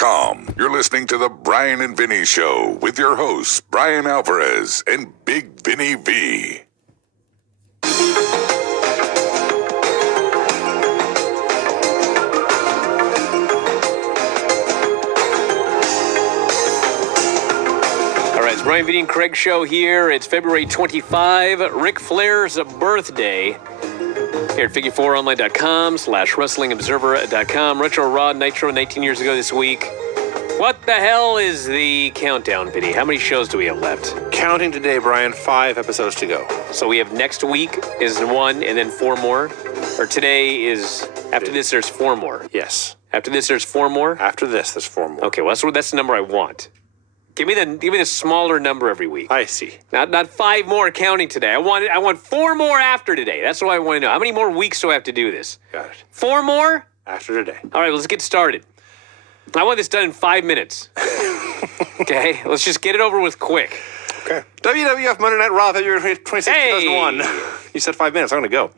WrestleMania.com. You're listening to The Bryan and Vinny Show with your hosts, Bryan Alvarez and Big Vinny V. It's Bryan, Vinny, and Craig show here. It's February 25, Ric Flair's birthday. Here at figure4online.com/wrestlingobserver.com. Retro Raw Nitro 19 years ago this week. What the hell is the countdown, Vinny? How many shows do we have left? Counting today, Bryan, 5 episodes to go. So we have next week is 1 and then 4 more? Or today is, after this there's 4 more? Yes. After this there's 4 more? After this, there's 4 more. Okay, well that's the number I want. Give me the smaller number every week. I see. Not 5 more counting today. I want 4 more after today. That's what I want to know. How many more weeks do I have to do this? Got it. 4 more? After today. All right, let's get started. I want this done in 5 minutes. Okay, let's just get it over with quick. Okay. WWF Monday Night Raw, February 26, 2001. You said 5 minutes. I'm going to go.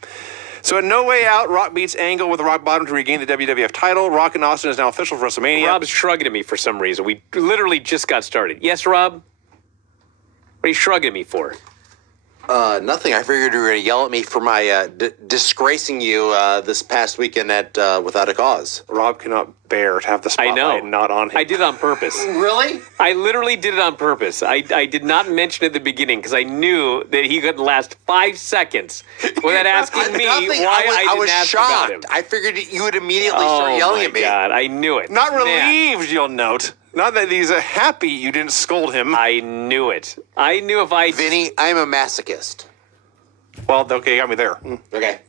So at No Way Out, Rock beats Angle with a rock bottom to regain the WWF title. Rock and Austin is now official for WrestleMania. Rob's shrugging at me for some reason. We literally just got started. Yes, Rob? What are you shrugging at me for? Nothing. I figured you were going to yell at me for my disgracing you this past weekend at Without a Cause. Rob cannot bear to have the spotlight not on him. I did it on purpose. Really? I literally did it on purpose. I did not mention it at the beginning because I knew that he couldn't last 5 seconds without asking me why I didn't ask about him. I figured you would immediately start yelling at me. Oh, my God. I knew it. Not relieved, you'll note. Not that he's happy you didn't scold him. I knew it. I knew if I... Vinny, I'm a masochist. Well, okay, you got me there. Okay.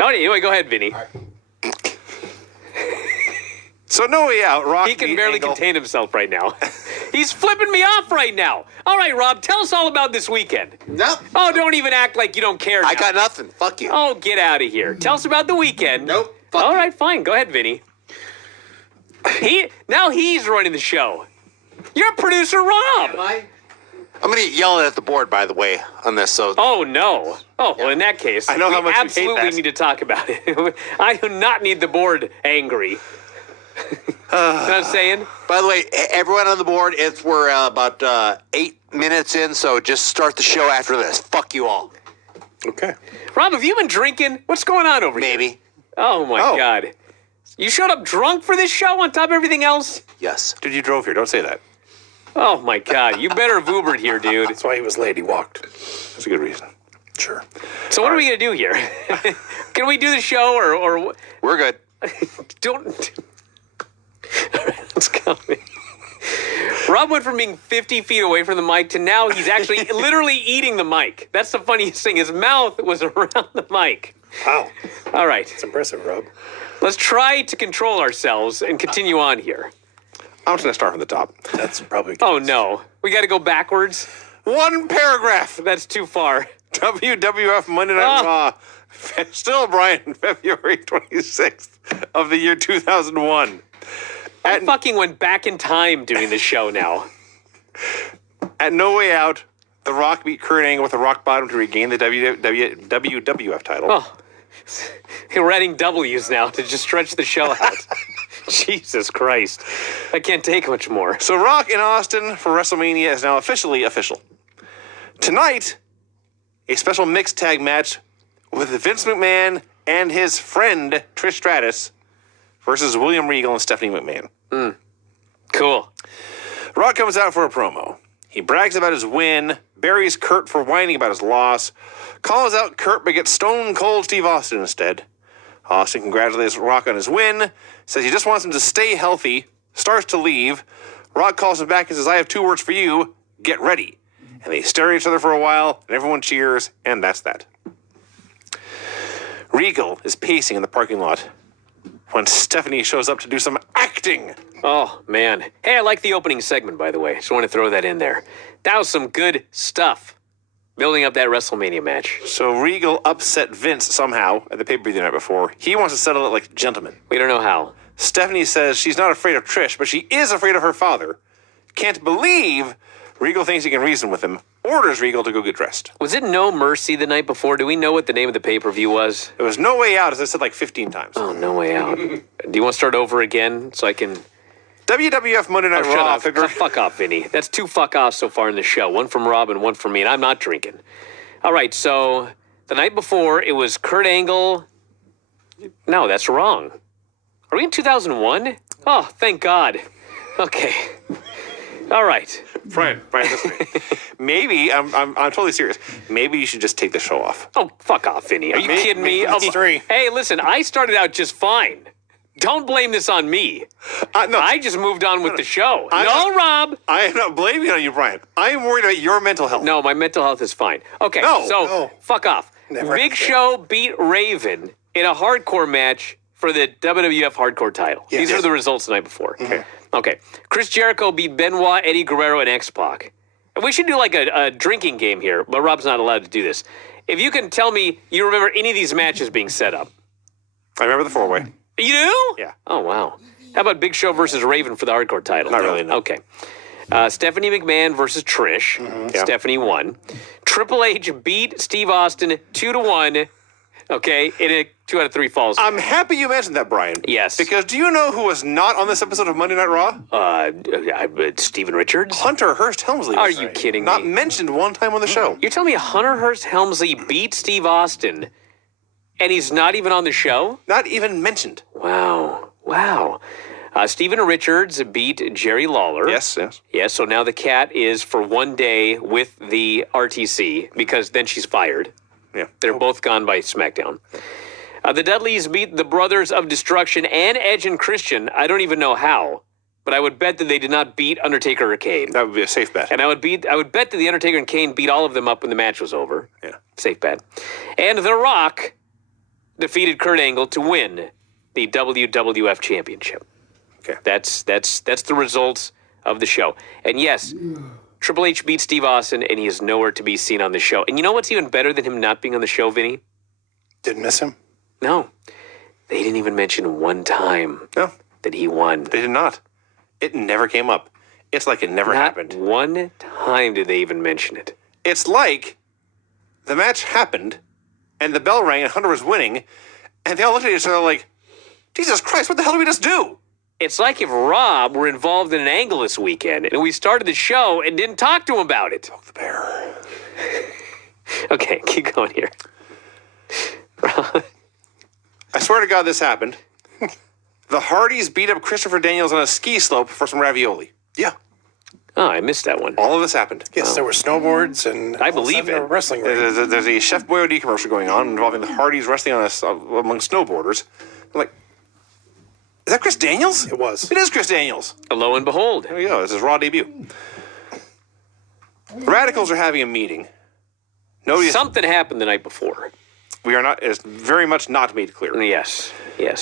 Anyway, go ahead, Vinny. So No Way Out, Rock He can beat barely Angle. contain himself right now. He's flipping me off right now. All right, Rob, tell us all about this weekend. Nope. Oh, don't even act like you don't care now. I got nothing. Fuck you. Oh, get out of here. Tell us about the weekend. Nope. Fuck All you. right, fine. Go ahead, Vinny. Now he's running the show. You're producer Rob. Am I? I'm going to get yelled at the board, by the way, on this. So. Oh, no. Oh, well, in that case, I know how we much you hate absolutely that. need to talk about it. I do not need the board angry. You know what I'm saying? By the way, everyone on the board, we're about 8 minutes in, so just start the show after this. Fuck you all. Okay. Rob, have you been drinking? What's going on over here? Maybe. Oh, my God. You showed up drunk for this show on top of everything else? Yes. Dude, you drove here. Don't say that. Oh, my God. You better have Ubered here, dude. That's why he was late. He walked. That's a good reason. Sure. So what are we going to do here? Can we do the show or We're good. don't... All right, let's go. Rob went from being 50 feet away from the mic to now he's actually literally eating the mic. That's the funniest thing. His mouth was around the mic. Wow. All right. It's impressive, Rob. Let's try to control ourselves and continue on here. I'm just going to start from the top. That's probably good. Oh, no. We got to go backwards? One paragraph. That's too far. WWF Monday Night Raw. Still, Bryan, February 26th of the year 2001. I fucking went back in time doing the show now. At No Way Out, The Rock beat Kurt Angle with a rock bottom to regain the WWF title. Oh, we're adding W's now to just stretch the show out. Jesus Christ. I can't take much more. So Rock in Austin for WrestleMania is now officially official. Tonight, a special mixed tag match with Vince McMahon and his friend Trish Stratus versus William Regal and Stephanie McMahon. Cool. Rock comes out for a promo. He brags about his win, buries Kurt for whining about his loss, calls out Kurt but gets Stone Cold Steve Austin instead. Austin congratulates Rock on his win, says he just wants him to stay healthy, starts to leave. Rock calls him back and says, I have 2 words for you, get ready. And they stare at each other for a while, and everyone cheers, and that's that. Regal is pacing in the parking lot when Stephanie shows up to do some acting. Oh, man. Hey, I like the opening segment, by the way. Just want to throw that in there. That was some good stuff. Building up that WrestleMania match. So Regal upset Vince somehow at the pay-per-view the night before. He wants to settle it like gentlemen. We don't know how. Stephanie says she's not afraid of Trish, but she is afraid of her father. Can't believe Regal thinks he can reason with him. orders Regal to go get dressed. Was it No Mercy the night before? Do we know what the name of the pay-per-view was? It was No Way Out, as I said like 15 times. Oh, No Way Out. Do you want to start over again so I can... WWF Monday Night Shut Raw up. figure. Fuck off, Vinny. That's 2 fuck offs so far in the show. One from Rob and one from me, and I'm not drinking. All right, so the night before, it was Kurt Angle. No, that's wrong. Are we in 2001? Oh, thank God. Okay. All right. Brian, listen to me. Maybe, I'm totally serious. Maybe you should just take the show off. Oh, fuck off, Vinny. Are you kidding me? That's 3. Hey, listen, I started out just fine. Don't blame this on me. No, I just moved on with the show. I'm No, Rob. I am not blaming on you, Brian. I am worried about your mental health. No, my mental health is fine. Okay, No, so no. fuck off. Never Big have Show beat Raven in a hardcore match for the WWF Hardcore title. Yes. These are the results the night before. Okay. Chris Jericho beat Benoit, Eddie Guerrero, and X-Pac. And we should do like a drinking game here, but Rob's not allowed to do this. If you can tell me you remember any of these matches being set up. I remember the 4-way. You do? Yeah. Oh, wow. How about Big Show versus Raven for the hardcore title? Not really, no. Okay. Stephanie McMahon versus Trish. Yeah. Stephanie won. Triple H beat Steve Austin 2-1. Okay, in a 2 out of 3 falls. I'm happy you mentioned that, Brian. Yes. Because do you know who was not on this episode of Monday Night Raw? Steven Richards? Hunter Hearst Helmsley. Are was you kidding not me? mentioned one time on the show. You're telling me Hunter Hearst Helmsley beat Steve Austin and he's not even on the show? Not even mentioned. Wow. Steven Richards beat Jerry Lawler. Yes. Yes, so now the cat is for one day with the RTC because then she's fired. Yeah. They're both gone by SmackDown. The Dudleys beat the Brothers of Destruction and Edge and Christian. I don't even know how, but I would bet that they did not beat Undertaker or Kane. That would be a safe bet. And I would bet that the Undertaker and Kane beat all of them up when the match was over. Yeah. Safe bet. And The Rock defeated Kurt Angle to win the WWF Championship. Okay. That's the results of the show. And yes, Triple H beat Steve Austin, and he is nowhere to be seen on the show. And you know what's even better than him not being on the show, Vinny? Didn't miss him. No. They didn't even mention one time No, that he won. they did not. It never came up. It's like it never Not happened. one time did they even mention it. It's like the match happened, and the bell rang, and Hunter was winning, and they all looked at each other like, Jesus Christ, what the hell did we just do? It's like if Rob were involved in an angle this weekend, and we started the show and didn't talk to him about it. The bear. Okay, keep going here. I swear to God this happened. The Hardys beat up Christopher Daniels on a ski slope for some ravioli. Yeah. Oh, I missed that one. All of this happened. Yes, there were snowboards and I believe a it. wrestling ring. There's a Chef Boyardee commercial going on involving the Hardys wrestling on among snowboarders. I'm like, is that Chris Daniels? It was. It is Chris Daniels. Lo and behold. There you go. This is Raw debut. The Radicals are having a meeting. Nobody. Something happened the night before. We are not. It's very much not made clear. Yes.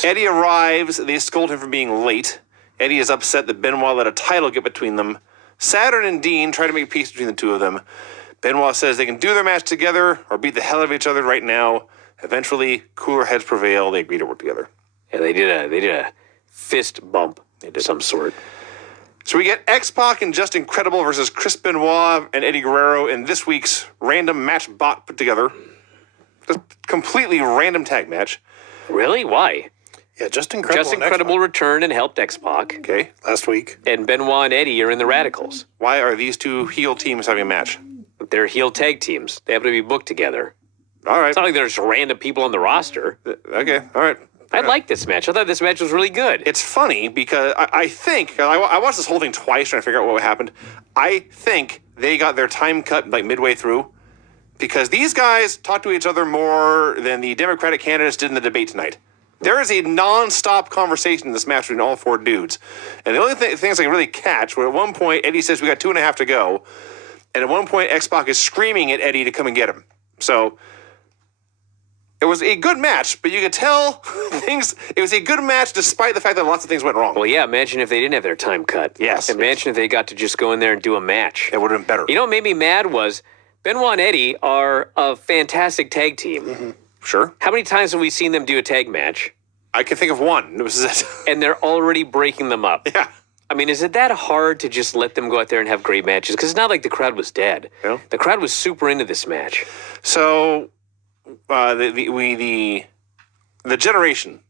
Eddie arrives. They scold him for being late. Eddie is upset that Benoit let a title get between them. Saturn and Dean try to make peace between the two of them. Benoit says they can do their match together or beat the hell out of each other right now. Eventually, cooler heads prevail. They agree to work together. Yeah, they did a fist bump of some sort. So we get X-Pac and Just Incredible versus Chris Benoit and Eddie Guerrero in this week's random match bot put together. Just completely random tag match. Really? Why? Yeah, just incredible. Just Incredible returned and helped X-Pac. Okay. Last week. And Benoit and Eddie are in the Radicals. Why are these two heel teams having a match? They're heel tag teams. They happen to be booked together. All right. It's not like there's random people on the roster. Okay. All right. I like this match. I thought this match was really good. It's funny because I think I watched this whole thing twice trying to figure out what happened. I think they got their time cut like midway through because these guys talk to each other more than the Democratic candidates did in the debate tonight. There is a non-stop conversation in this match between all four dudes. And the only things I can really catch were at one point, Eddie says we got 2.5 to go. And at one point, X-Pac is screaming at Eddie to come and get him. So it was a good match, but you could tell it was a good match despite the fact that lots of things went wrong. Well, yeah, imagine if they didn't have their time cut. Yes. Imagine if they got to just go in there and do a match. It would have been better. You know what made me mad was Benoit and Eddie are a fantastic tag team. Sure. How many times have we seen them do a tag match? I can think of one. It was it. And they're already breaking them up. Yeah. I mean, is it that hard to just let them go out there and have great matches? Because it's not like the crowd was dead. Yeah. The crowd was super into this match. So, the generation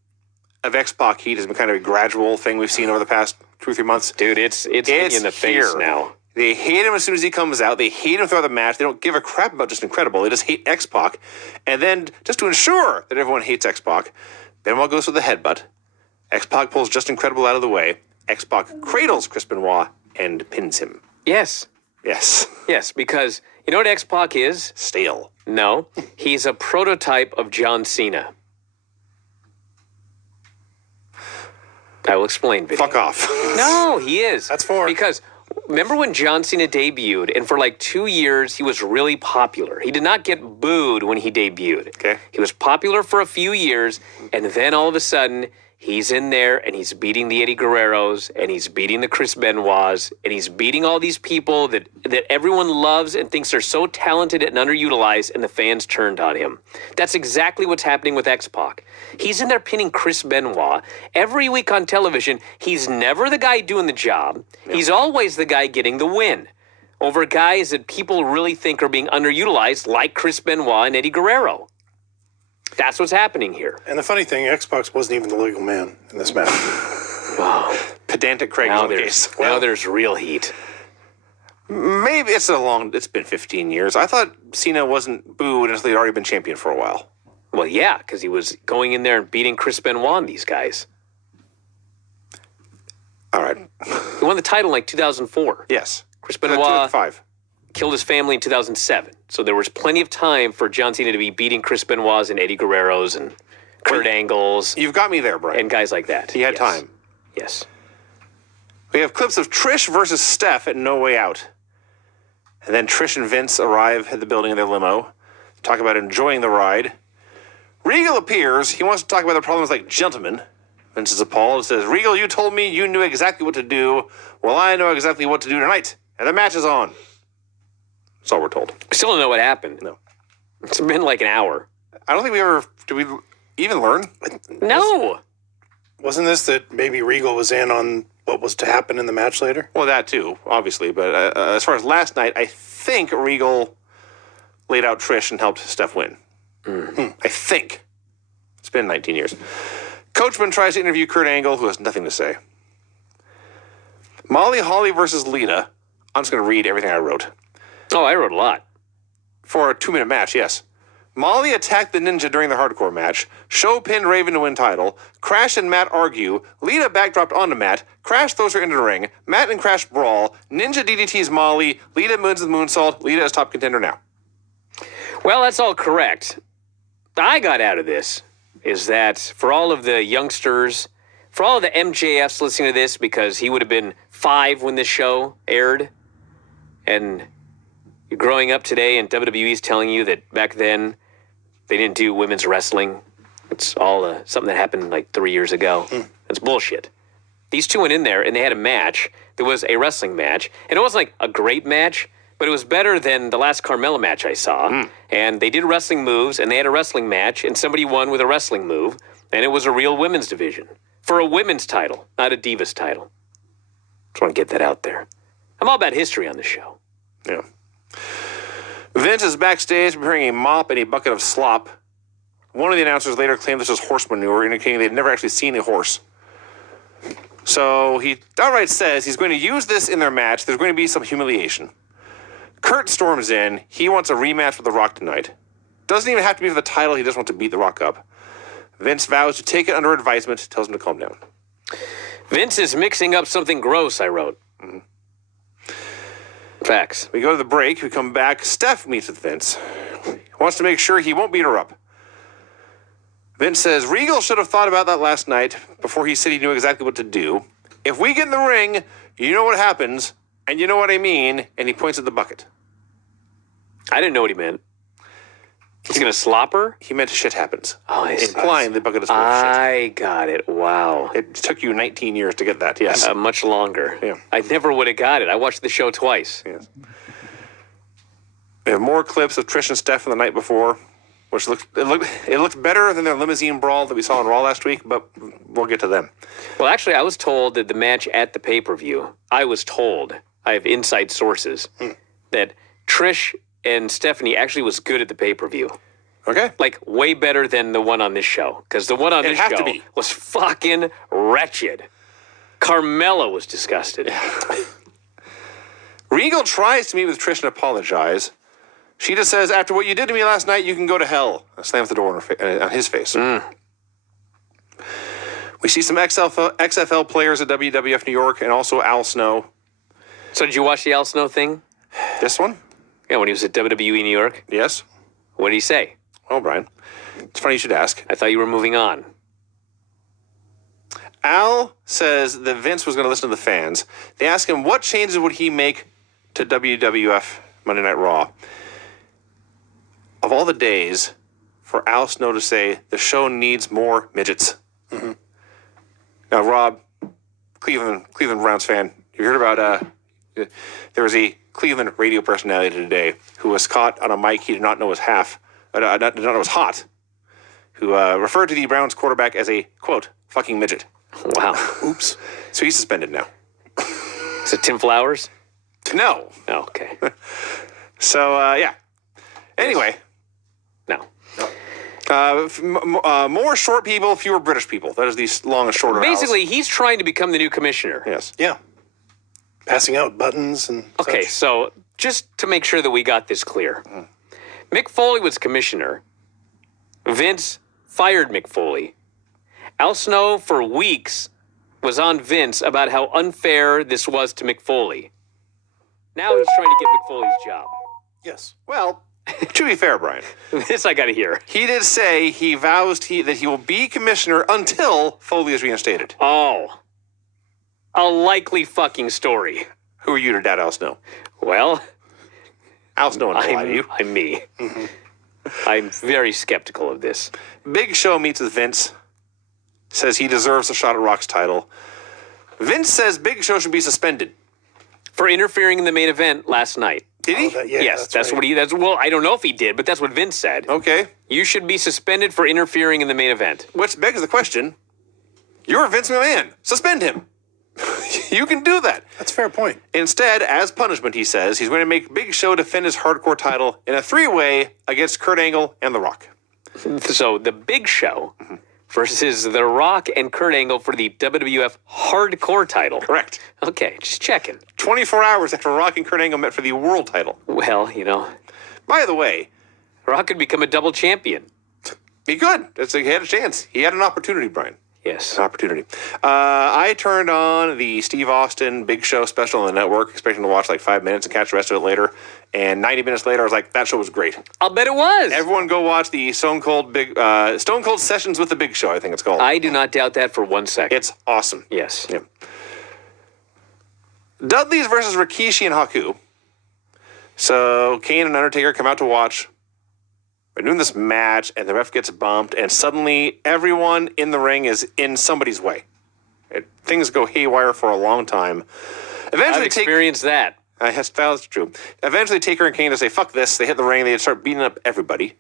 of X-Pac heat has been kind of a gradual thing we've seen over the past 2 or 3 months. Dude, it's hitting in the face here. now. They hate him as soon as he comes out. They hate him throughout the match. They don't give a crap about Just Incredible. They just hate X-Pac. And then, just to ensure that everyone hates X-Pac, Benoit goes for the headbutt. X-Pac pulls Just Incredible out of the way. X-Pac cradles Chris Benoit and pins him. Yes. Yes. Yes, because you know what X-Pac is? Stale. No. He's a prototype of John Cena. I will explain, Vinny. Fuck off. No, he is. That's four. Because remember when John Cena debuted, and for like 2 years, he was really popular. He did not get booed when he debuted. Okay. He was popular for a few years, and then all of a sudden, he's in there, and he's beating the Eddie Guerreros, and he's beating the Chris Benoits, and he's beating all these people that everyone loves and thinks are so talented and underutilized, and the fans turned on him. That's exactly what's happening with X-Pac. He's in there pinning Chris Benoit. Every week on television, he's never the guy doing the job. Yeah. He's always the guy getting the win over guys that people really think are being underutilized, like Chris Benoit and Eddie Guerrero. That's what's happening here. And the funny thing, X-Pac wasn't even the legal man in this match. Oh, Pedantic Craig now case. there's real heat. Maybe it's been 15 years. I thought Cena wasn't booed until he'd already been champion for a while. Well, yeah, because he was going in there and beating Chris Benoit and these guys. All right. He won the title in like 2004. Yes. Chris 2005. Benoit killed his family in 2007. So there was plenty of time for John Cena to be beating Chris Benoit's and Eddie Guerrero's and Kurt Angle's You've got me there, Brian. and guys like that. He had Yes. time. Yes. We have clips of Trish versus Steph at No Way Out. And then Trish and Vince arrive at the building in their limo, talk about enjoying the ride. Regal appears. He wants to talk about the problems like gentlemen. Vince is appalled and says, Regal, you told me you knew exactly what to do. Well, I know exactly what to do tonight. And the match is on. That's all we're told. We still don't know what happened. No. It's been like an hour. I don't think did we even learn? No. Wasn't this that maybe Regal was in on what was to happen in the match later? Well, that too, obviously. But as far as last night, I think Regal laid out Trish and helped Steph win. I think. It's been 19 years. Coachman tries to interview Kurt Angle, who has nothing to say. Molly Holly versus Lita. I'm just going to read everything I wrote. Oh, I wrote a lot. For a 2-minute match, yes. Molly attacked the Ninja during the hardcore match. Show pinned Raven to win title. Crash and Matt argue. Lita backdropped onto Matt. Crash throws her into the ring. Matt and Crash brawl. Ninja DDTs Molly. Lita moons the moonsault. Lita is top contender now. Well, that's all correct. I got out of this is that for all of the youngsters, for all of the MJFs listening to this, because he would have been 5 when this show aired, and you're growing up today and WWE's telling you that back then they didn't do women's wrestling. It's all something that happened like 3 years ago. That's bullshit. These two went in there and they had a match. There was a wrestling match. And it wasn't like a great match, but it was better than the last Carmella match I saw. And they did wrestling moves and they had a wrestling match and somebody won with a wrestling move. And it was a real women's division for a women's title, not a Divas title. Just want to get that out there. I'm all about history on this show. Yeah. Vince is backstage preparing a mop and a bucket of slop. One of the announcers later claimed this was horse manure, indicating they'd never actually seen a horse. So he outright says he's going to use this in their match. There's going to be some humiliation. Kurt storms in. He wants a rematch with The Rock tonight. Doesn't even have to be for the title. He just wants to beat The Rock up. Vince vows to take it under advisement, tells him to calm down. Vince is mixing up something gross, I wrote. Facts. We go to the break. We come back. Steph meets with Vince. He wants to make sure he won't beat her up. Vince says, Regal should have thought about that last night before he said he knew exactly what to do. If we get in the ring, you know what happens, and you know what I mean, and he points at the bucket. I didn't know what he meant. He's going to slop her? He meant shit happens. Oh, I see. Implying the bucket is full of shit. I got it. Wow. It took you 19 years to get that, yes. Much longer. Yeah. I never would have got it. I watched the show twice. Yes. We have more clips of Trish and Steph from the night before. which looked better than their limousine brawl that we saw on Raw last week, but we'll get to them. Well, actually, I was told that the match at the pay-per-view, I have inside sources, that Trish and Stephanie actually was good at the pay-per-view. Okay. Like, way better than the one on this show. Because the one on this had to show be. was fucking wretched. Carmella was disgusted. Regal tries to meet with Trish and apologize. She just says, after what you did to me last night, you can go to hell. Slams the door on his face. We see some XFL players at WWF New York and also Al Snow. So did you watch the Al Snow thing? This one? Yeah, when he was at WWE New York? Yes. What did he say? Well, Brian, it's funny you should ask. I thought you were moving on. Al says that Vince was going to listen to the fans. They ask him what changes would he make to WWF Monday Night Raw. Of all the days for Al Snow to say the show needs more midgets. Now, Rob, Cleveland Browns fan, you heard about there was a Cleveland radio personality today who was caught on a mic he did not know was did not know was hot, who referred to the Browns quarterback as a, quote, fucking midget. Wow. Oops. So he's suspended now. Is it Tim Flowers? No. Oh, okay. So, yeah. Anyway, No. more short people, fewer British people. That is the long and short of Al's. Basically, he's trying to become the new commissioner. Yes. Yeah. Passing out buttons and Okay, such. so just to make sure that we got this clear, Mick Foley was commissioner. Vince fired Mick Foley. Al Snow, for weeks, was on Vince about how unfair this was to Mick Foley. Now he's trying to get Mick Foley's job. Yes. Well, to be fair, Brian, This I got to hear. he did say he vows that he will be commissioner until Foley is reinstated. Oh, a likely fucking story. Who are you to doubt Al Snow? Well, Al Snow won't lie to you. I'm me. I'm very skeptical of this. Big Show meets with Vince, says he deserves a shot at Rock's title. Vince says Big Show should be suspended. For interfering in the main event last night. Did he? Yeah, yes, that's right. what he. Well, I don't know if he did, but that's what Vince said. Okay. You should be suspended for interfering in the main event. Which begs the question, you're Vince McMahon. Suspend him. You can do that. That's a fair point. Instead, as punishment, he says, he's going to make Big Show defend his hardcore title in a three-way against Kurt Angle and The Rock. So the Big Show versus The Rock and Kurt Angle for the WWF Hardcore title. Correct. Okay, just checking. 24 hours after Rock and Kurt Angle met for the world title. Well, you know, By the way, Rock could become a double champion. he could. He had a chance. He had an opportunity, Brian. Yes. An opportunity. I turned on the Steve Austin Big Show special on the network, expecting to watch like 5 minutes and catch the rest of it later. And 90 minutes later, I was like, that show was great. I'll bet it was. Everyone go watch the Stone Cold Sessions with the Big Show, I think it's called. I do not doubt that for 1 second. It's awesome. Yes. Yeah. Dudley's versus Rikishi and Haku. So Kane and Undertaker come out to watch. We're doing this match, and the ref gets bumped, and suddenly everyone in the ring is in somebody's way. Things go haywire for a long time. I've Eventually, experienced that. that's true. Eventually, Taker and Kane just say, fuck this. They hit the ring. They start beating up everybody.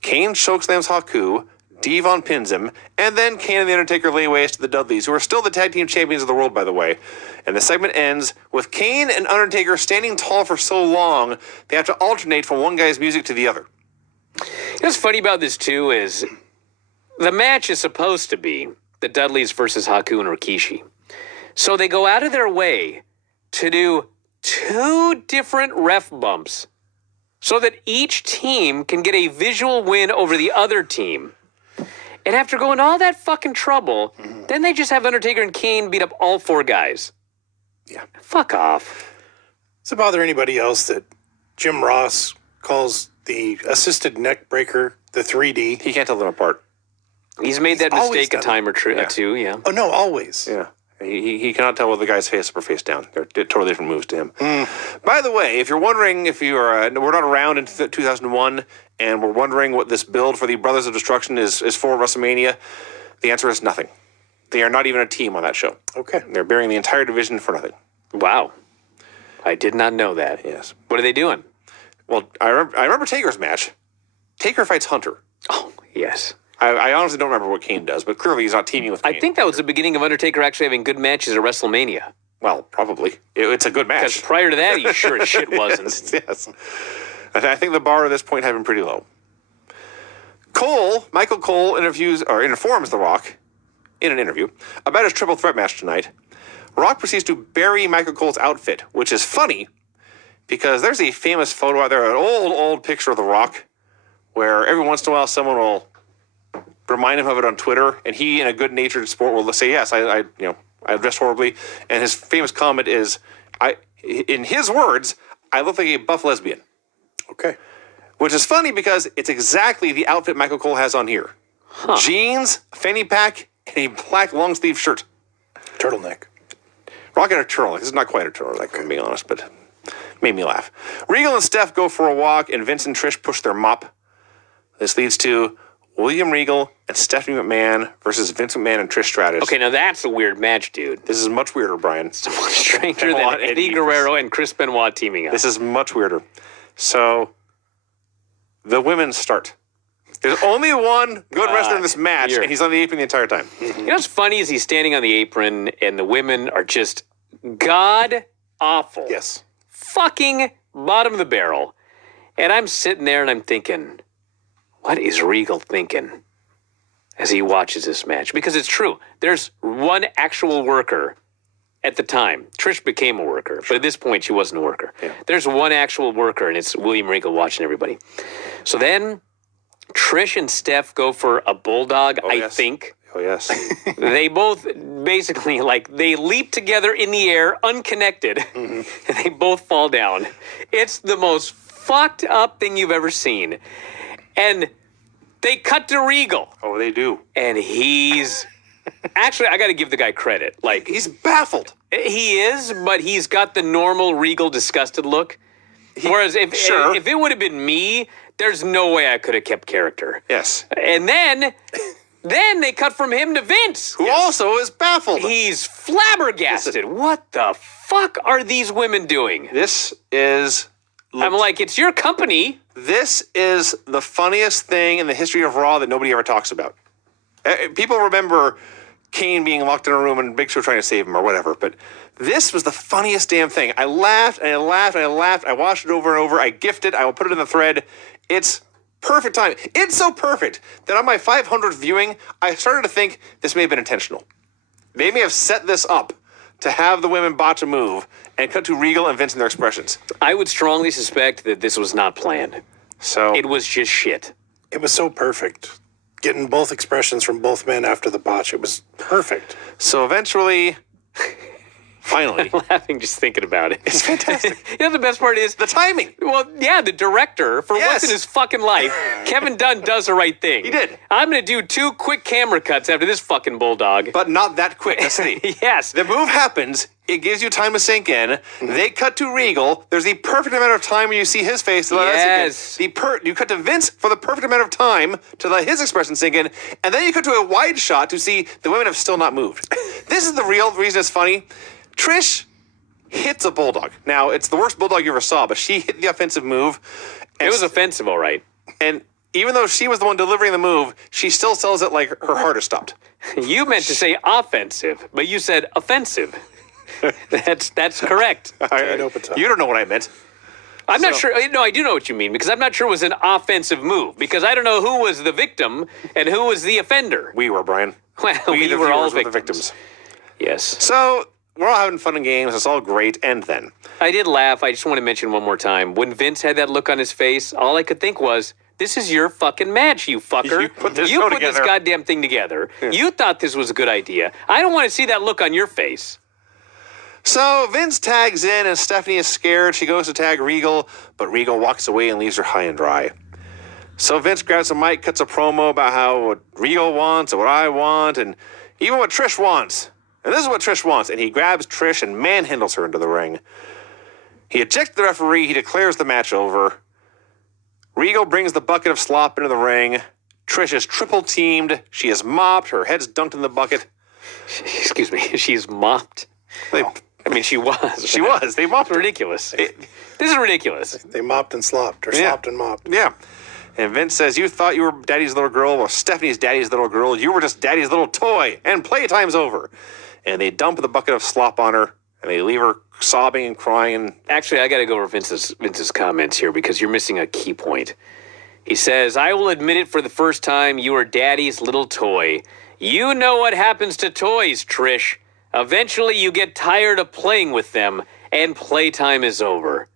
Kane chokeslams Haku. Devon pins him. And then Kane and The Undertaker lay waste to the Dudleys, who are still the tag team champions of the world, by the way. And the segment ends with Kane and Undertaker standing tall for so long, they have to alternate from one guy's music to the other. You know what's funny about this, too, is the match is supposed to be the Dudleys versus Haku and Rikishi. So they go out of their way to do 2 different ref bumps so that each team can get a visual win over the other team. And after going all that fucking trouble, then they just have Undertaker and Kane beat up all 4 guys. Yeah. Fuck off. Does it bother anybody else that Jim Ross calls the assisted neck breaker the 3D? He can't tell them apart. He's made that always mistake a done time or two, yeah. Oh, no, always. Yeah. He cannot tell whether the guy's face up or face down. They're totally different moves to him. By the way, if you're wondering if you are, we're not around in 2001, and we're wondering what this build for the Brothers of Destruction is for WrestleMania, the answer is nothing. They are not even a team on that show. Okay. They're burying the entire division for nothing. Wow. I did not know that. Yes. What are they doing? Well, I remember Taker's match. Taker fights Hunter. Oh, yes. I honestly don't remember what Kane does, but clearly he's not teaming with Kane. I think that was the beginning of Undertaker actually having good matches at WrestleMania. Well, probably. It's a good Because match. prior to that, he sure as shit wasn't. Yes. I think the bar at this point had been pretty low. Michael Cole informs The Rock in an interview about his triple threat match tonight. Rock proceeds to bury Michael Cole's outfit, which is funny because there's a famous photo out there, an old picture of The Rock, where every once in a while someone will remind him of it on Twitter, and he, in a good-natured sport, will say, "Yes, I dressed horribly," and his famous comment is, in his words, "I look like a buff lesbian," Okay. which is funny because it's exactly the outfit Michael Cole has on here: jeans, fanny pack, and a black long sleeve shirt. Turtleneck. Rock in a turtleneck. This is not quite a turtleneck, I'm being honest, but made me laugh. Regal and Steph go for a walk, and Vince and Trish push their mop. This leads to William Regal and Stephanie McMahon versus Vince McMahon and Trish Stratus. Okay, now that's a weird match, dude. This is much weirder, Brian. Much stranger than Benoit and Eddie Divas. Guerrero and Chris Benoit teaming up. This is much weirder. So, the women start. There's only one good wrestler in this match, you're- and he's on the apron the entire time. You know what's funny is he's standing on the apron, and the women are just god awful. Yes. Fucking bottom of the barrel. And I'm sitting there and I'm thinking, what is Regal thinking as he watches this match? Because it's true. There's one actual worker at the time. Trish became a worker, but at this point she wasn't a worker. There's one actual worker, and it's William Regal watching everybody. So then Trish and Steph go for a bulldog, I yes. think. Oh, yes. They both basically, they leap together in the air, unconnected, and they both fall down. It's the most fucked up thing you've ever seen. And they cut to Regal, Oh, they do. and he's... Actually, I got to give the guy credit. He's baffled. He is, but he's got the normal Regal disgusted look. Whereas if it would have been me, there's no way I could have kept character. Yes. And then they cut from him to Vince. Who also is baffled. He's flabbergasted. What the fuck are these women doing? This is... I'm like, it's your company. This is the funniest thing in the history of Raw that nobody ever talks about. People remember Kane being locked in a room and Big Show trying to save him or whatever, but this was the funniest damn thing. I laughed and I laughed and I laughed. I watched it over and over. I gifted it. I will put it in the thread. It's perfect time. It's so perfect that on my 500th viewing, I started to think this may have been intentional. They may have set this up to have the women botch a move and cut to Regal and Vince in their expressions. I would strongly suspect that this was not planned. So It was just shit. It was so perfect. Getting both expressions from both men after the botch. It was perfect. So eventually, finally, I'm laughing just thinking about it. it's fantastic. You know, the best part is The timing. Well, yeah, the director, for Yes. once in his fucking life, Kevin Dunn does the right thing. He did. I'm going to do 2 quick camera cuts after this fucking bulldog. But not that quick. That's the thing. Yes. The move happens. It gives you time to sink in. They cut to Regal. There's the perfect amount of time when you see his face to let Yes. that sink in. You cut to Vince for the perfect amount of time to let his expression sink in. And then you cut to a wide shot to see the women have still not moved. This is the real reason it's funny. Trish hits a bulldog. Now, it's the worst bulldog you ever saw, but she hit the offensive move. And It was offensive, all right. And even though she was the one delivering the move, she still sells it like her heart has stopped. You meant to say offensive, but you said offensive. That's correct. You don't know what I meant. I'm not sure. No, I do know what you mean, because I'm not sure it was an offensive move, because I don't know who was the victim and who was the offender. We were, Brian. Well, we the were all viewers, the victims. Yes. So we're all having fun and games. It's all great. And then I did laugh. I just want to mention one more time. When Vince had that look on his face, all I could think was, this is your fucking match, you fucker. You put this You show put this together. goddamn thing together. You thought this was a good idea. I don't want to see that look on your face. So Vince tags in and Stephanie is scared. She goes to tag Regal, but Regal walks away and leaves her high and dry. So Vince grabs a mic, cuts a promo about how what Regal wants and what I want and even what Trish wants. And this is what Trish wants. And he grabs Trish and manhandles her into the ring. He ejects the referee. He declares the match over. Regal brings the bucket of slop into the ring. Trish is triple teamed. She is mopped. Her head's dunked in the bucket. Excuse me. She's mopped. They, I mean, she was. She was. They mopped her. Ridiculous. This is ridiculous. They mopped and slopped, or Yeah. slopped and mopped. Yeah. And Vince says, you thought you were daddy's little girl. Well, Stephanie's daddy's little girl. You were just daddy's little toy. And playtime's over. And they dump the bucket of slop on her. And they leave her sobbing and crying. Actually, I got to go over Vince's comments here because you're missing a key point. He says, I will admit it for the first time, you are daddy's little toy. You know what happens to toys, Trish. Eventually you get tired of playing with them and playtime is over.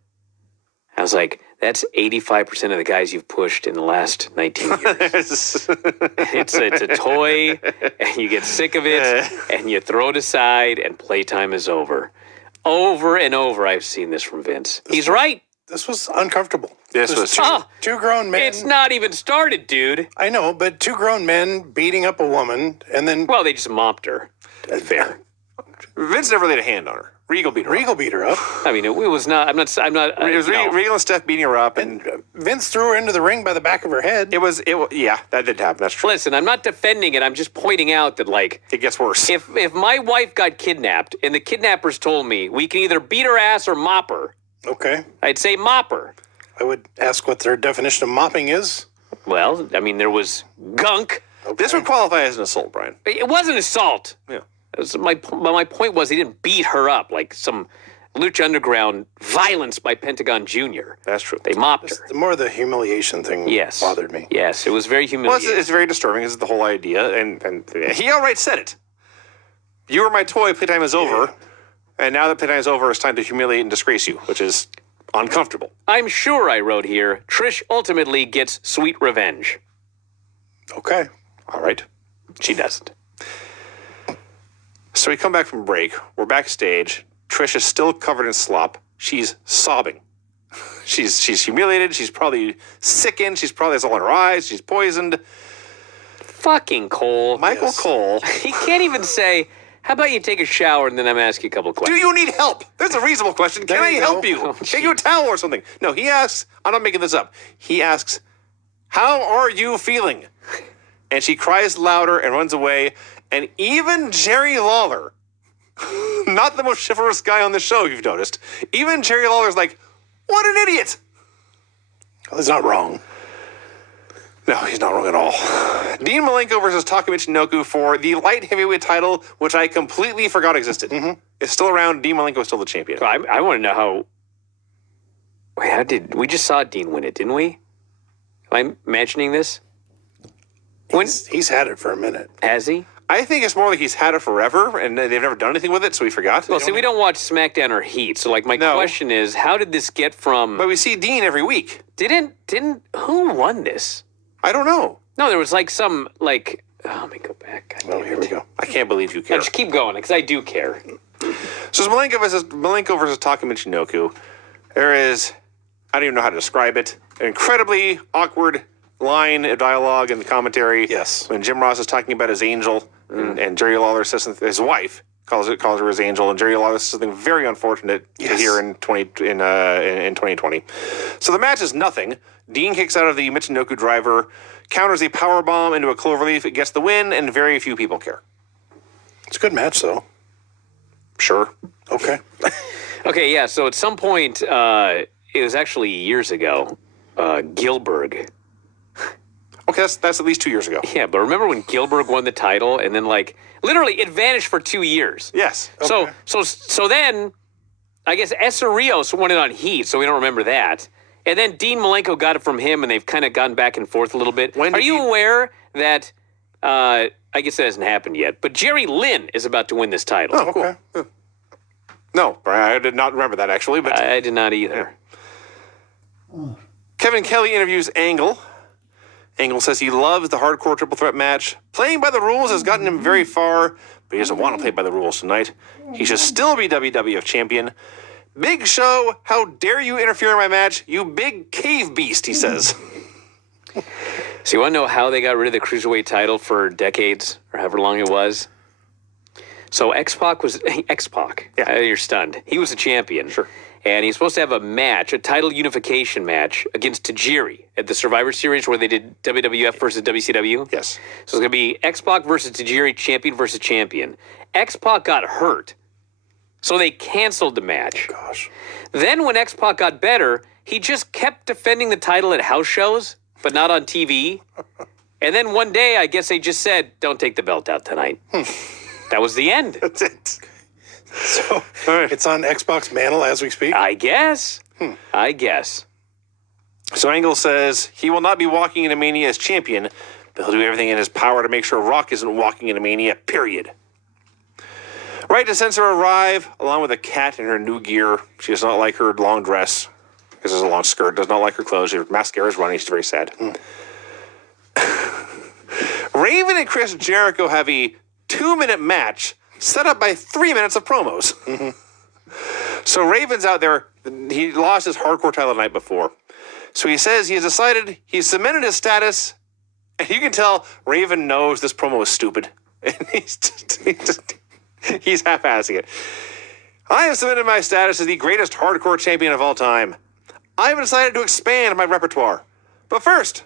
I was like, that's 85% of the guys you've pushed in the last 19 years. It's a toy, and you get sick of it, and you throw it aside, and playtime is over. Over and over, I've seen this from Vince. He's right. This was uncomfortable. This was two grown men. It's not even started, dude. I know, but two grown men beating up a woman, and then Well, they just mopped her. Fair. Vince never laid a hand on her. Regal beat her Regal up. beat her up. I mean, it was not. I'm not. It was Regal and Steph beating her up, and Vince threw her into the ring by the back of her head. it was. Yeah, that did happen. That's true. Listen, I'm not defending it. I'm just pointing out that, like, It gets worse. if my wife got kidnapped and the kidnappers told me we can either beat her ass or mop her, Okay. I'd say mop her. I would ask what their definition of mopping is. Well, I mean, there was gunk. This would qualify as an assault, Brian. It wasn't assault. Yeah. My point was he didn't beat her up like some Lucha Underground violence by Pentagon Jr. That's true. They mopped her. The more the humiliation thing Yes. bothered me. Yes, it was very Well, humiliating. it's very disturbing. Is the whole idea, and he outright said it. You were my toy. Playtime is over, and now that playtime is over, it's time to humiliate and disgrace you, which is uncomfortable. I'm sure I wrote here, Trish ultimately gets sweet revenge. Okay. All right. She doesn't. So we come back from break. We're backstage. Trish is still covered in slop. She's sobbing. She's humiliated. She's probably sickened. She's probably has all in her eyes. She's poisoned. Fucking Cole. Michael Cole. He can't even say, how about you take a shower and then I'm asking you a couple of Do questions. you need help? There's a reasonable question. Can There I you help go. you? Oh, Get you a towel or something. No, he asks, I'm not making this up. He asks, how are you feeling? And she cries louder and runs away. And even Jerry Lawler, not the most chivalrous guy on the show, if you've noticed, even Jerry Lawler's like, what an idiot. Well, he's not wrong. No, he's not wrong at all. Dean Malenko versus Taka Michinoku for the light heavyweight title, which I completely forgot existed. It's still around. Dean Malenko is still the champion. I want to know how. Wait, how did we just saw Dean win it, didn't we? Am I imagining this? When He's had it for a minute. has he? I think it's more like he's had it forever, and they've never done anything with it, so we forgot. Well, see, we don't watch SmackDown or Heat, so like my No. question is, how did this get from? But we see Dean every week. Didn't who won this? I don't know. No, there was like some like. Oh, let me go back. God Oh, damn here it. we go. I can't believe you No, care. just keep going because I do care. So it's Malenko versus Taka Michinoku. There is, I don't even know how to describe it, an incredibly awkward line of dialogue in the commentary. Yes. When Jim Ross is talking about his angel, and Jerry Lawler says something, his wife calls her his angel, and Jerry Lawler says something very unfortunate to Yes. hear in 2020. So the match is nothing. Dean kicks out of the Michinoku driver, counters a power bomb into a cloverleaf, it gets the win, and very few people care. It's a good match, though. Sure. Okay. Okay, yeah. So at some point, it was actually years ago. Gilbert. Okay, that's at least 2 years ago. Yeah, but remember when Gilbert won the title and then like literally it vanished for 2 years. Yes. So then I guess Essa Rios won it on Heat, so we don't remember that. And then Dean Malenko got it from him, and they've kind of gone back and forth a little bit. When Are did you he- aware that? I guess that hasn't happened yet, but Jerry Lynn is about to win this title. Oh, cool. Okay. No, I did not remember that actually, but I did not either. Kevin Kelly interviews Angle. Angle says he loves the hardcore triple threat match. Playing by the rules has gotten him very far, but he doesn't want to play by the rules tonight. He should still be WWF champion. Big Show, how dare you interfere in my match, you big cave beast, he says. So you want to know how they got rid of the cruiserweight title for decades, or however long it was? So X-Pac was X-Pac. Yeah. You're stunned. He was a champion. Sure. And he's supposed to have a match, a title unification match against Tajiri at the Survivor Series where they did WWF versus WCW. Yes. So it's going to be X-Pac versus Tajiri, champion versus champion. X-Pac got hurt, so they canceled the match. Gosh. Then when X-Pac got better, he just kept defending the title at house shows but not on TV. And then one day, I guess they just said, don't take the belt out tonight. That was the end. That's it. So right. it's on Xbox Mantle as we speak. I guess. I guess. So Angle says he will not be walking into Mania as champion, but he'll do everything in his power to make sure Rock isn't walking into Mania, period. Right to Censor arrive, along with a cat in her new gear. She does not like her long dress, because it's a long skirt, does not like her clothes. Her mascara is running, she's very sad. Raven and Chris Jericho have a 2-minute match set up by 3 minutes of promos. So Raven's out there. He lost his hardcore title the night before. So he says he has decided, he's cemented his status, and you can tell Raven knows this promo is stupid. And he's half-assing it. I have cemented my status as the greatest hardcore champion of all time. I have decided to expand my repertoire. But first,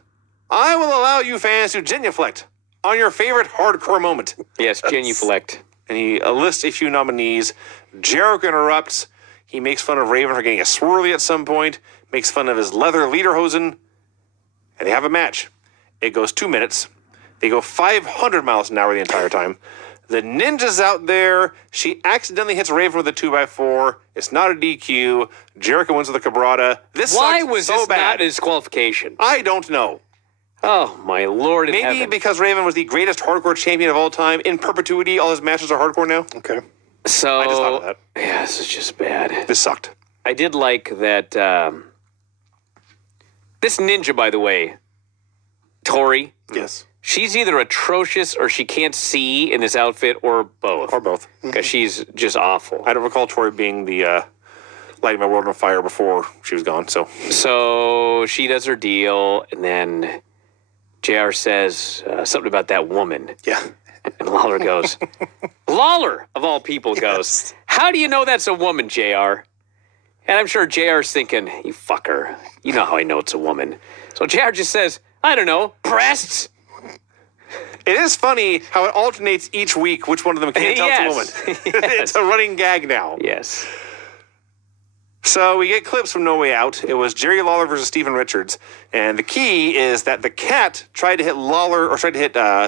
I will allow you fans to genuflect on your favorite hardcore moment. Yes, genuflect. And he lists a few nominees. Jericho interrupts. He makes fun of Raven for getting a swirly at some point, makes fun of his leather lederhosen, and they have a match. It goes 2 minutes. They go 500 miles an hour the entire time. The Ninja's out there. She accidentally hits Raven with a 2x4. It's not a DQ. Jericho wins with a cabrata. This Why sucked was so this bad. not a disqualification? I don't know. Oh, my Lord in Maybe heaven. because Raven was the greatest hardcore champion of all time in perpetuity. All his matches are hardcore now. Okay. So, I just thought of that. yeah, this is just bad. This sucked. I did like that. This ninja, by the way, Tori, Yes. she's either atrocious or she can't see in this outfit, or both. Or both. Because she's just awful. I don't recall Tori being the lighting my world on fire before she was gone. So she does her deal, and then JR says something about that woman. Yeah. And Lawler goes, Lawler, of all people, goes, how do you know that's a woman, JR? And I'm sure JR's thinking, you fucker. You know how I know it's a woman. So JR just says, I don't know, breasts? It is funny how it alternates each week which one of them can't tell it's a woman. It's a running gag now. Yes. So we get clips from No Way Out. It was Jerry Lawler versus Steven Richards. And the key is that the cat tried to hit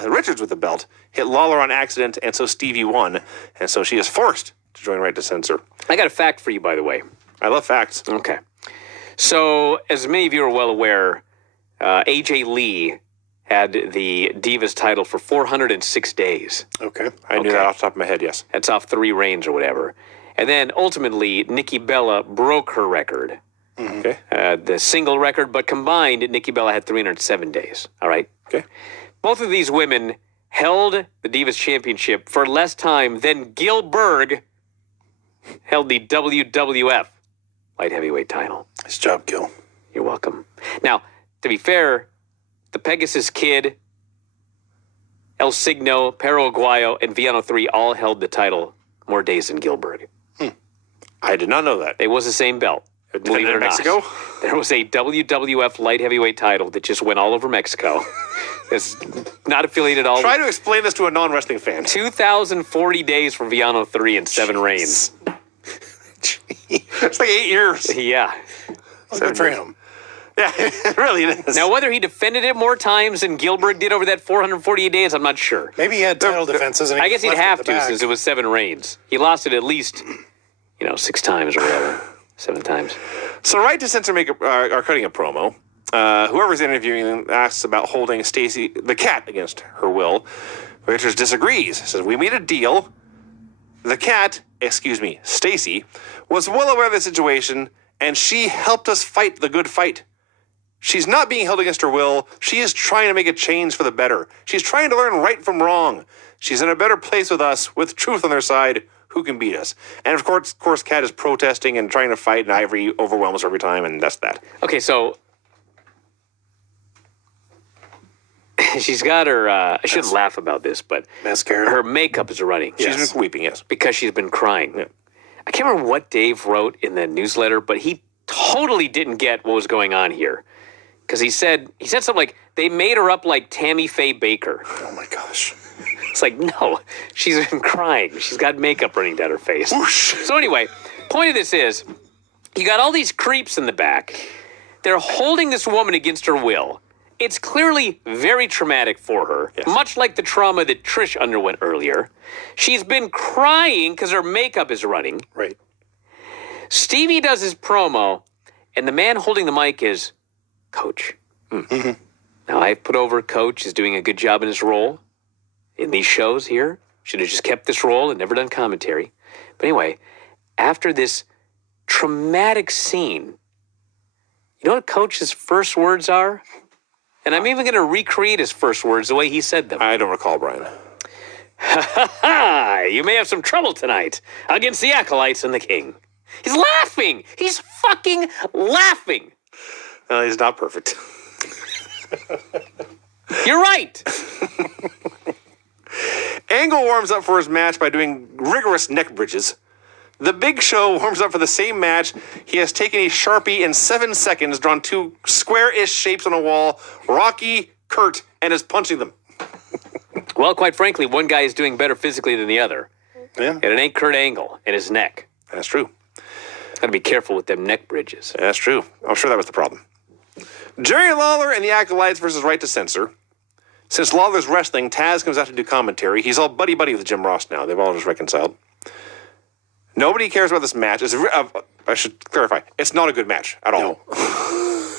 Richards with the belt, hit Lawler on accident, and so Stevie won. And so she is forced to join Right to Censor. I got a fact for you, by the way. I love facts. Okay. So, as many of you are well aware, AJ Lee had the Divas title for 406 days. Okay. I knew that off the top of my head, yes. That's off 3 reigns or whatever. And then ultimately, Nikki Bella broke her record, Okay. the single record, but combined, Nikki Bella had 307 days. All right. Okay. Both of these women held the Divas Championship for less time than Gil Berg held the WWF light heavyweight title. Nice job, Gil. You're welcome. Now, to be fair, the Pegasus Kid, El Signo, Perro Aguayo, and Villano 3 all held the title more days than Gilbert. I did not know that. It was the same belt. Believe it or in Mexico? not. There was a WWF light heavyweight title that just went all over Mexico. It's not affiliated at all. Try to explain this to a non-wrestling fan. 2,040 days for Villano 3 and 7 reigns. It's like 8 years. Yeah. Well, good for him. Yeah, it really is. Now, whether he defended it more times than Gilbert did over that 448 days, I'm not sure. Maybe he had title defenses. And I guess he'd left it have at the to back. since it was 7 reigns. He lost it at least, 6 times or whatever. 7 times. So Right to Censor are cutting a promo. Whoever's interviewing them asks about holding Stacy, the cat, against her will. Richards disagrees. Says, we made a deal. The cat, Stacy, was well aware of the situation, and she helped us fight the good fight. She's not being held against her will. She is trying to make a change for the better. She's trying to learn right from wrong. She's in a better place with us, with truth on their side. Who can beat us? And of course, Kat is protesting and trying to fight, and Ivory overwhelms her every time, and that's that. Okay, so she's got her, I shouldn't laugh about this, but Mascara. her makeup is running. She's been weeping, yes. Because she's been crying. Yeah. I can't remember what Dave wrote in the newsletter, but he totally didn't get what was going on here. Because he said something like, they made her up like Tammy Faye Baker. Oh my gosh. It's like, no, she's been crying. She's got makeup running down her face. Whoosh. So anyway, point of this is, you got all these creeps in the back. They're holding this woman against her will it's clearly very traumatic for her, much like the trauma that Trish underwent earlier. She's been crying because her makeup is running. Right. Stevie does his promo, and the man holding the mic is Coach. Now, I've put over Coach is doing a good job in his role in these shows here. Should have just kept this role and never done commentary. But anyway, after this traumatic scene, you know what Coach's first words are? And I'm even going to recreate his first words the way he said them. I don't recall, Brian. Ha! You may have some trouble tonight against the Acolytes and the King. He's laughing. He's fucking laughing. He's not perfect. You're right. Angle warms up for his match by doing rigorous neck bridges. The Big Show warms up for the same match. He has taken a Sharpie in 7 seconds, drawn two square-ish shapes on a wall, Rocky, Kurt, and is punching them. Well, quite frankly, one guy is doing better physically than the other. Yeah, And it ain't Kurt Angle and his neck. that's true. Gotta be careful with them neck bridges. That's true. I'm sure that was the problem. Jerry Lawler and the Acolytes versus Right to Censor. Since Lawler's wrestling, Taz comes out to do commentary. He's all buddy-buddy with Jim Ross now. They've all just reconciled. Nobody cares about this match. I should clarify, it's not a good match at all.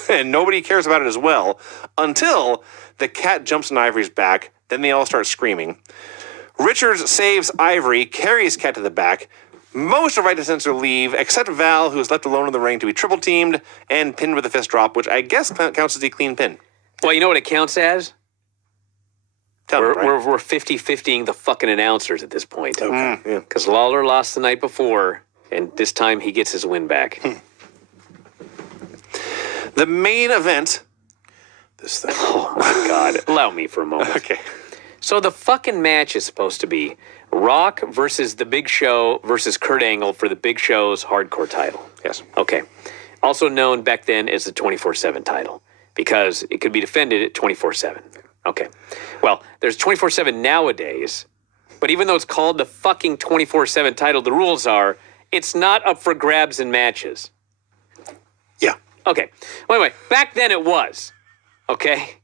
And nobody cares about it as well until the cat jumps on Ivory's back. Then they all start screaming. Richards saves Ivory, carries Cat to the back. Most of Right to Censor leave, except Val, who is left alone in the ring to be triple teamed and pinned with a fist drop, which I guess counts as a clean pin. Well, you know what it counts as? Tell me, Brian. We're 50-50ing the fucking announcers at this point. Okay. Yeah. Because Lawler lost the night before, and this time he gets his win back. The main event. This thing. Oh, my God. Allow me for a moment. Okay. So the fucking match is supposed to be Rock versus The Big Show versus Kurt Angle for The Big Show's hardcore title. Yes. Okay. Also known back then as the 24/7 title, because it could be defended at 24/7. Okay. Well, there's 24/7 nowadays, but even though it's called the fucking 24/7 title, the rules are it's not up for grabs in matches. Yeah. Okay. Well, anyway, back then it was. Okay.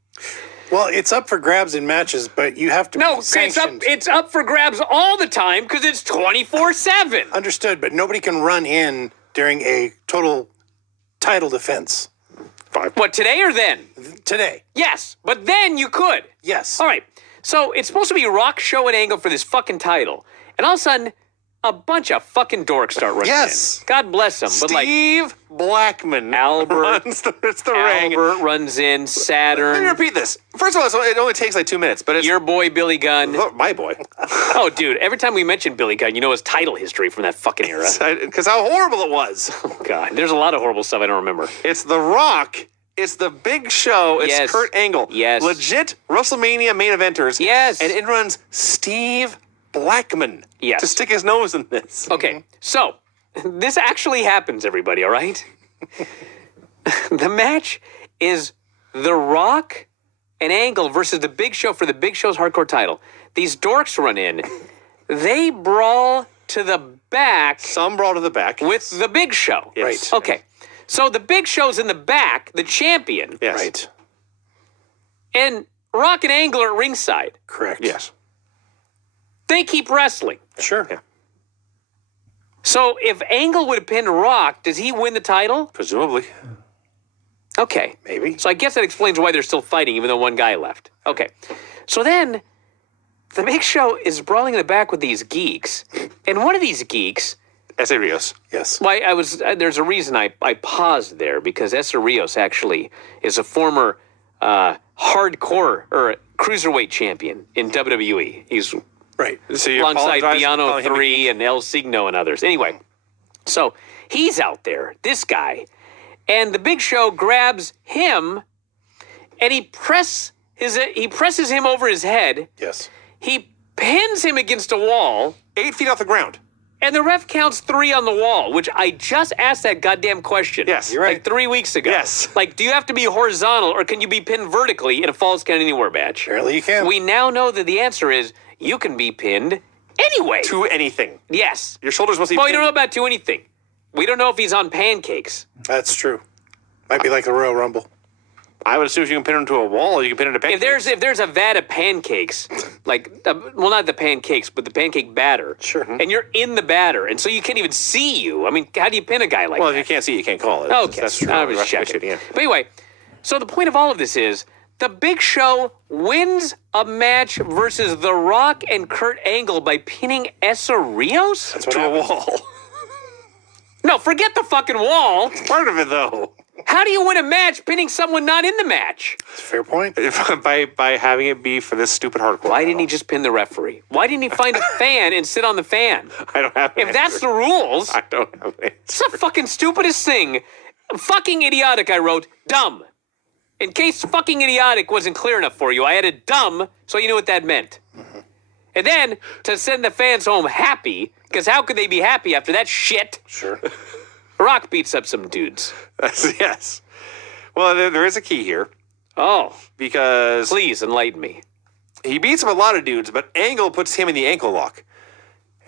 Well, it's up for grabs in matches, but you have to No, be it's sanctioned. it's up for grabs all the time because it's 24/7. Understood, but nobody can run in during a total title defense. What, today or then? Today. Yes, but then you could. Yes. All right. So it's supposed to be Rock, Show, and Angle for this fucking title. And all of a sudden, a bunch of fucking dorks start running Yes. in. God bless them. But like Steve Blackman Albert- runs it's the ring. Albert runs in, Let me Saturn, repeat this. First of all, it only takes like 2 minutes, but it's your boy Billy Gunn. my boy. Oh, dude, every time we mention Billy Gunn, you know his title history from that fucking era. Because how horrible it was. God, there's a lot of horrible stuff I don't remember. It's The Rock. It's The Big Show. It's Yes. Kurt Angle. Yes. Legit WrestleMania main eventers. Yes. And it runs Steve Blackman. Yes. To stick his nose in this. Okay, so this actually happens, everybody, all right? The match is The Rock and Angle versus The Big Show for The Big Show's hardcore title. These dorks run in. They brawl to the back Some brawl to the back. with The Big Show. Yes. Right. Okay, so The Big Show's in the back, the champion, Yes. Right. and Rock and Angle are at ringside. Correct. Yes. They keep wrestling. Sure. Yeah. So if Angle would have pinned Rock, does he win the title? Presumably. Okay. Maybe. So I guess that explains why they're still fighting, even though one guy left. Okay. So then, the Big Show is brawling in the back with these geeks. And one of these geeks, Essa Rios. Yes. why I was, there's a reason I paused there, because Essa Rios actually is a former hardcore, or cruiserweight champion in WWE. He's Right. So you alongside apologize for Biano calling him a 3 and El Signo and others. Anyway, so he's out there, this guy, and the Big Show grabs him, and he presses him over his head. Yes. He pins him against a wall, 8 feet off the ground. and the ref counts 3 on the wall, which I just asked that goddamn question. Yes. You're right. Like 3 weeks ago. Yes. Like, do you have to be horizontal, or can you be pinned vertically in a Falls Count Anywhere match? Apparently you can. We now know that the answer is you can be pinned anyway. To anything. Yes. Your shoulders must be Well, we don't pinned. know about to anything. We don't know if he's on pancakes. That's true. Might be like the Royal Rumble. I would assume if you can pin him to a wall, you can pin him to pancakes. If there's a vat of pancakes, like well, not the pancakes, but the pancake batter. Sure. And you're in the batter, and so you can't even see you. I mean, how do you pin a guy like Well, that? if you can't see it, you can't call it. Okay, That's true. I was checking. But anyway, so the point of all of this is the Big Show wins a match versus The Rock and Kurt Angle by pinning Essa Rios? That's what To a happens. wall. No, forget the fucking wall. Part of it, though. How do you win a match pinning someone not in the match? It's a fair point. by having it be for this stupid hardcore. Why didn't he just pin the referee? Why didn't he find a fan and sit on the fan? I don't have an If that's answer. the rules, I don't have an it's the answer. fucking stupidest thing. Fucking idiotic, I wrote. Dumb. In case fucking idiotic wasn't clear enough for you, I added dumb so you knew what that meant. And then to send the fans home happy, because how could they be happy after that shit? Sure. Rock beats up some dudes. Yes. Well, there is a key here Oh, because please enlighten me. he beats up a lot of dudes, but Angle puts him in the ankle lock.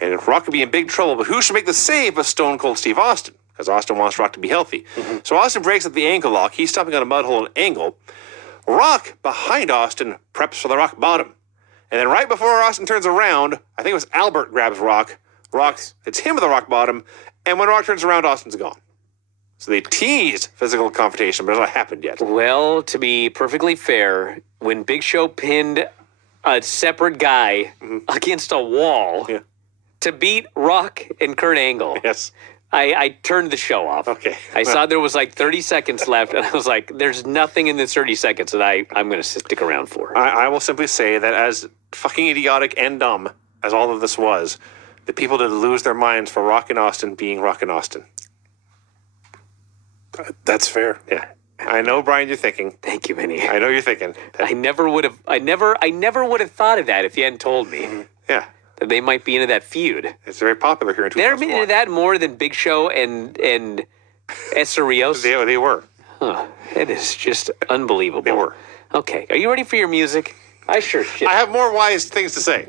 And Rock could be in big trouble, but who should make the save but Stone Cold Steve Austin? Because Austin wants Rock to be healthy. So Austin breaks up the ankle lock. He's stomping on a mud hole at Angle. Rock, behind Austin, preps for the rock bottom. And then right before Austin turns around, I think it was Albert grabs Rock. Rock hits him with the rock bottom. And when Rock turns around, Austin's gone. So they teased physical confrontation, but it's not happened yet. Well, to be perfectly fair, when Big Show pinned a separate guy against a wall Yeah. to beat Rock and Kurt Angle, Yes. I turned the show off. Okay. I saw there was like 30 seconds left, and I was like, there's nothing in this 30 seconds that I'm going to stick around for. I will simply say that as fucking idiotic and dumb as all of this was, the people did lose their minds for Rock and Austin being Rock and Austin. That's fair. Yeah. I know, Brian, you're thinking. Thank you, Vinny. I know you're thinking. I never would have thought of that if you hadn't told me Yeah. that they might be into that feud. It's very popular here in They're 2001. into that more than Big Show and Essa Rios. They were. Huh. It is just unbelievable. They were. Okay, are you ready for your music? I sure shit. I have more wise things to say.